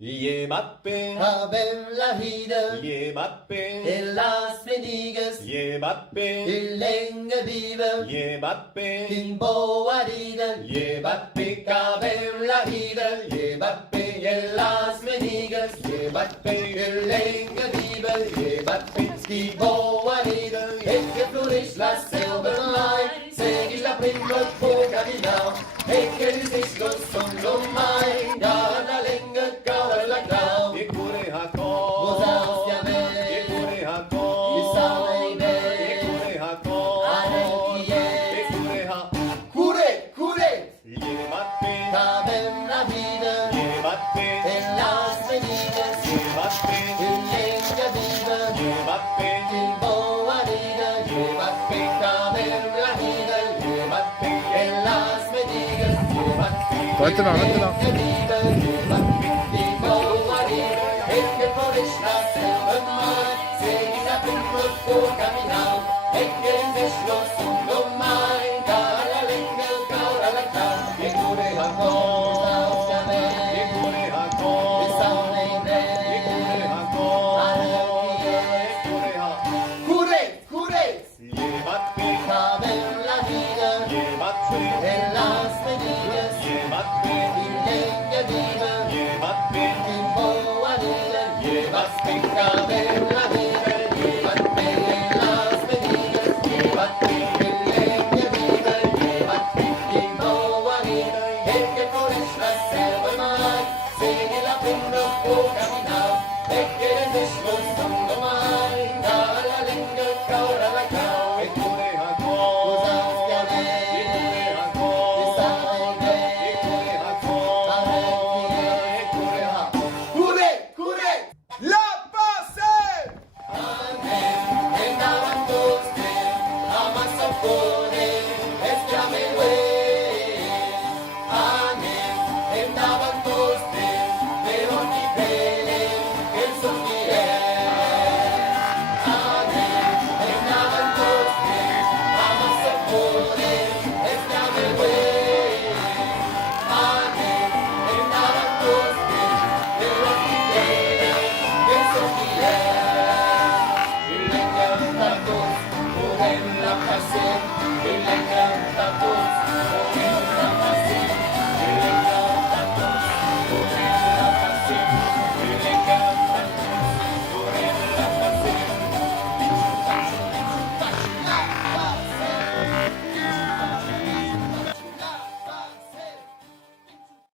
Mbappé, a ver la vida Mbappé, en Las Vegas, Mbappé, länge viva, Mbappé, in boa rida, Mbappé, a ver la vida, Mbappé, en Las Vegas, Mbappé, länge viva, Mbappé, in boa rida, que flores la silver line, seguir la prima por caminar, que dices los son los mai, la länge, la grau, Yekure hako, Mozart, Yekure hako, Isaume, Yekure hako, Anarchie, Yekure ha, Cure, cure, Mbappé, saben la vida Mbappé, en Las Vegas, Mbappé, länge viva, Mbappé, in boa rida, Mbappé, saben la vida Mbappé, en Las Vegas, Warte noch. länge viva, in boa rida, que flores la selva mar, seguir la prima por caminar, que deslos son los mai, la länge, la grau, Yekure hako, Yekure hako, Yekure hako, Yekure ha, Cure, cure, Mbappé, saben la vida Mbappé, en Las Vegas, Mbappé, länge viva, Mbappé, in boa rida, saben la vida en Las Vegas, länge viva, in boa rida, que flores la selva mar, sigue la prima por caminar, que deslos son